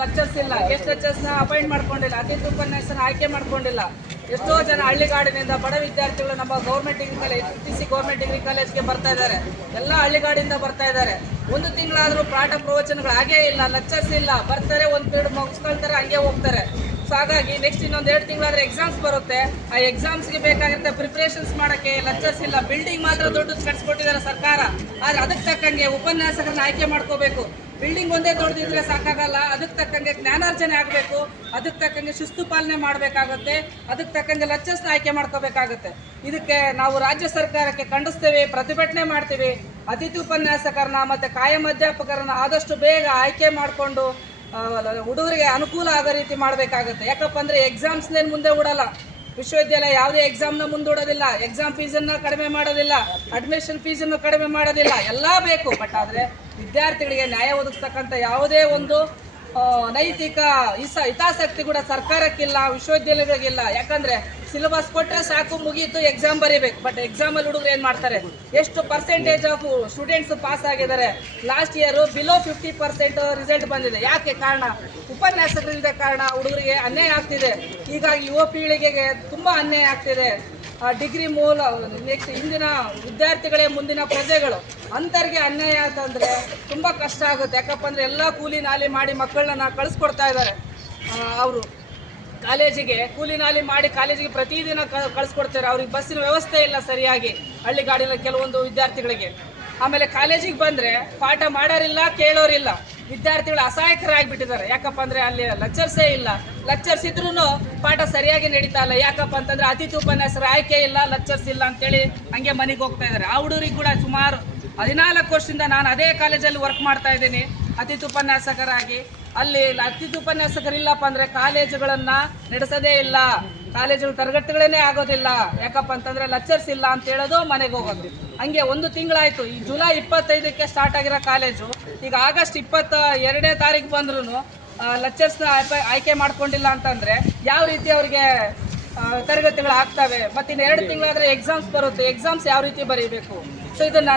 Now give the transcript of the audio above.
Lectures ಇಲ್ಲ ಎಷ್ಟು ಲೆಕ್ಚರ್ಸ್ನ appoint ಮಾಡ್ಕೊಂಡಿಲ್ಲ. ಅತಿಥಿ ಉಪನ್ಯಾಸನ ಆಯ್ಕೆ ಮಾಡ್ಕೊಂಡಿಲ್ಲ. ಎಷ್ಟೋ ಜನ ಹಳ್ಳಿಗಾಡಿನಿಂದ ಬಡ ವಿದ್ಯಾರ್ಥಿಗಳು ನಮ್ಮ government degree college T C government degree ಕಾಲೇಜ್ಗೆ ಬರ್ತಾ ಇದ್ದಾರೆ. ಎಲ್ಲ ಹಳ್ಳಿಗಾಡಿಂದ ಬರ್ತಾ ಇದ್ದಾರೆ. ಒಂದು ತಿಂಗಳಾದರೂ ಪಾಠ ಪ್ರವಚನಗಳು ಹಾಗೇ ಇಲ್ಲ ಲೆಕ್ಚರ್ಸ್ ಇಲ್ಲ. ಬರ್ತಾರೆ, ಒಂದು ಪೀರಿಯಡ್ ಮುಗಿಸ್ಕೊಳ್ತಾರೆ, ಹಂಗೆ ಹೋಗ್ತಾರೆ. ಸೊ ಹಾಗಾಗಿ ನೆಕ್ಸ್ಟ್ ಇನ್ನೊಂದು ಎರಡು ತಿಂಗಳಾದ್ರೆ ಎಕ್ಸಾಮ್ಸ್ ಬರುತ್ತೆ. ಆ ಎಕ್ಸಾಮ್ಸ್ಗೆ ಬೇಕಾಗಿರುತ್ತೆ ಪ್ರಿಪ್ರೇಷನ್ಸ್ ಮಾಡಕ್ಕೆ ಲೆಕ್ಚರ್ಸ್ ಇಲ್ಲ. ಬಿಲ್ಡಿಂಗ್ ಮಾತ್ರ ದೊಡ್ಡದು ಕಟ್ಸ್ಕೊಟ್ಟಿದ್ದಾರೆ ಸರ್ಕಾರ. ಆದ್ರೆ ಅದಕ್ಕೆ ತಕ್ಕಂಗೆ ಉಪನ್ಯಾಸಕರನ್ನ ಆಯ್ಕೆ ಮಾಡ್ಕೋಬೇಕು. ಬಿಲ್ಡಿಂಗ್ ಒಂದೇ ದೊಡ್ಡದಿದ್ರೆ ಸಾಕಾಗಲ್ಲ. ಅದಕ್ಕೆ ತಕ್ಕಂಗೆ ಜ್ಞಾನಾರ್ಜನೆ ಆಗಬೇಕು. ಅದಕ್ಕೆ ತಕ್ಕಂಗೆ ಶಿಸ್ತು ಪಾಲನೆ ಮಾಡಬೇಕಾಗುತ್ತೆ. ಅದಕ್ಕೆ ತಕ್ಕಂಗೆ ಲಚ್ಚಸ್ನ ಆಯ್ಕೆ ಮಾಡ್ಕೋಬೇಕಾಗುತ್ತೆ. ಇದಕ್ಕೆ ನಾವು ರಾಜ್ಯ ಸರ್ಕಾರಕ್ಕೆ ಖಂಡಿಸ್ತೇವೆ, ಪ್ರತಿಭಟನೆ ಮಾಡ್ತೀವಿ. ಅತಿಥಿ ಉಪನ್ಯಾಸಕರನ್ನ ಮತ್ತೆ ಕಾಯಂ ಅಧ್ಯಾಪಕರನ್ನ ಆದಷ್ಟು ಬೇಗ ಆಯ್ಕೆ ಮಾಡಿಕೊಂಡು ಹುಡುಗರಿಗೆ ಅನುಕೂಲ ಆಗೋ ರೀತಿ ಮಾಡಬೇಕಾಗುತ್ತೆ. ಯಾಕಪ್ಪ ಅಂದರೆ ಎಕ್ಸಾಮ್ಸ್ನೇನು ಮುಂದೆ ಬಿಡಲ್ಲ ವಿಶ್ವವಿದ್ಯಾಲಯ ಯಾವುದೇ ಎಕ್ಸಾಮ್ನ ಮುಂದೂಡೋದಿಲ್ಲ ಎಕ್ಸಾಮ್ ಫೀಸನ್ನು ಕಡಿಮೆ ಮಾಡೋದಿಲ್ಲ ಅಡ್ಮಿಷನ್ ಫೀಸನ್ನು ಕಡಿಮೆ ಮಾಡೋದಿಲ್ಲ, ಎಲ್ಲ ಬೇಕು. ಬಟ್ ಆದರೆ ವಿದ್ಯಾರ್ಥಿಗಳಿಗೆ ನ್ಯಾಯ ಒದಗಿಸ್ತಕ್ಕಂಥ ಯಾವುದೇ ಒಂದು ನೈತಿಕ ಹಿಸ ಹಿತಾಸಕ್ತಿ ಕೂಡ ಸರ್ಕಾರಕ್ಕಿಲ್ಲ, ವಿಶ್ವವಿದ್ಯಾಲಯಗಳಿಗಿಲ್ಲ. ಯಾಕಂದ್ರೆ ಸಿಲೆಬಸ್ ಕೊಟ್ಟರೆ ಸಾಕು, ಮುಗೀತು ಎಕ್ಸಾಮ್ ಬರೀಬೇಕು. ಬಟ್ ಎಕ್ಸಾಮಲ್ಲಿ ಹುಡುಗರು ಏನು ಮಾಡ್ತಾರೆ? ಎಷ್ಟು ಪರ್ಸೆಂಟೇಜ್ ಆಫ್ ಸ್ಟೂಡೆಂಟ್ಸ್ ಪಾಸ್ ಆಗಿದ್ದಾರೆ? Last year below fifty percent result ಬಂದಿದೆ. ಯಾಕೆ ಕಾರಣ? ಉಪನ್ಯಾಸಕರಿಲ್ಲದೆ ಕಾರಣ ಹುಡುಗರಿಗೆ ಅನ್ಯಾಯ ಆಗ್ತಿದೆ. ಹೀಗಾಗಿ ಯುವ ಪೀಳಿಗೆಗೆ ತುಂಬಾ ಅನ್ಯಾಯ ಆಗ್ತಿದೆ. ಡಿಗ್ರಿ ಮೂಲ ನೆಕ್ಸ್ಟ್ ಇಂದಿನ ವಿದ್ಯಾರ್ಥಿಗಳೇ ಮುಂದಿನ ಪ್ರಜೆಗಳು. ಅಂತರ್ಗೆ ಅನ್ಯಾಯ ಅಂತಂದ್ರೆ ತುಂಬಾ ಕಷ್ಟ ಆಗುತ್ತೆ. ಯಾಕಪ್ಪ ಅಂದರೆ ಎಲ್ಲ ಕೂಲಿ ನಾಲಿ ಮಾಡಿ ಮಕ್ಕಳನ್ನ ಕಳಿಸ್ಕೊಡ್ತಾ ಇದ್ದಾರೆ ಅವರು ಕಾಲೇಜಿಗೆ ಕೂಲಿ ನಾಲಿ ಮಾಡಿ ಕಾಲೇಜಿಗೆ ಪ್ರತಿದಿನ ಕಳಿಸ್ಕೊಡ್ತಾರೆ. ಅವ್ರಿಗೆ ಬಸ್ಸಿನ ವ್ಯವಸ್ಥೆ ಇಲ್ಲ ಸರಿಯಾಗಿ ಹಳ್ಳಿ ಗಾಡಿನ ಕೆಲವೊಂದು ವಿದ್ಯಾರ್ಥಿಗಳಿಗೆ. ಆಮೇಲೆ ಕಾಲೇಜಿಗೆ ಬಂದ್ರೆ ಪಾಠ ಮಾಡೋರಿಲ್ಲ, ಕೇಳೋರಿಲ್ಲ. ವಿದ್ಯಾರ್ಥಿಗಳು ಅಸಹಾಯಕರಾಗಿಬಿಟ್ಟಿದ್ದಾರೆ. ಯಾಕಪ್ಪ ಅಂದರೆ ಅಲ್ಲಿ ಲೆಕ್ಚರ್ಸೇ ಇಲ್ಲ. ಲೆಕ್ಚರ್ಸ್ ಇದ್ರೂ ಪಾಠ ಸರಿಯಾಗಿ ನಡೀತಾ ಇಲ್ಲ. ಯಾಕಪ್ಪ ಅಂತಂದರೆ ಅತಿಥಿ ಉಪನ್ಯಾಸರ ಆಯ್ಕೆ ಇಲ್ಲ ಲೆಕ್ಚರ್ಸ್ ಇಲ್ಲ ಅಂತೇಳಿ ಹಂಗೆ ಮನೆಗೆ ಹೋಗ್ತಾ ಇದ್ದಾರೆ. ಆ ಹುಡುಗರಿಗೆ ಕೂಡ ಸುಮಾರು ಹದಿನಾಲ್ಕು ವರ್ಷದಿಂದ ನಾನು ಅದೇ ಕಾಲೇಜಲ್ಲಿ ವರ್ಕ್ ಮಾಡ್ತಾ ಇದ್ದೀನಿ. ಅತಿಥಿ ಉಪನ್ಯಾಸಕರಾಗಿ. ಅಲ್ಲಿ ಅತಿಥಿ ಉಪನ್ಯಾಸಕರಿಲ್ಲಪ್ಪ ಅಂದರೆ ಕಾಲೇಜುಗಳನ್ನ ನಡೆಸೋದೇ ಇಲ್ಲ. ಕಾಲೇಜುಗಳ ತರಗತಿಗಳೇನೆ ಆಗೋದಿಲ್ಲ. ಯಾಕಪ್ಪ ಅಂತಂದ್ರೆ ಲೆಕ್ಚರ್ಸ್ ಇಲ್ಲ ಅಂತ ಹೇಳೋದು ಮನೆಗೆ ಹೋಗೋದು. ಹಂಗೆ ಒಂದು ತಿಂಗಳಾಯ್ತು. ಈ ಜುಲೈ ಇಪ್ಪತ್ತೈದಕ್ಕೆ ಸ್ಟಾರ್ಟ್ ಆಗಿರೋ ಕಾಲೇಜು. ಈಗ ಆಗಸ್ಟ್ ಇಪ್ಪತ್ತ ಎರಡನೇ ತಾರೀಕು ಬಂದ್ರು ಲೆಕ್ಚರ್ಸ್ನ ಆಯ್ಕೆ ಮಾಡ್ಕೊಂಡಿಲ್ಲ ಅಂತಂದ್ರೆ ಯಾವ ರೀತಿ ಅವ್ರಿಗೆ ತರಗತಿಗಳು ಆಗ್ತವೆ? ಮತ್ತೆ ಇನ್ನು ಎರಡು ತಿಂಗಳಾದ್ರೆ ಎಕ್ಸಾಮ್ಸ್ ಬರುತ್ತೆ. ಎಕ್ಸಾಮ್ಸ್ ಯಾವ ರೀತಿ ಬರೀಬೇಕು? ಸೊ ಇದನ್ನ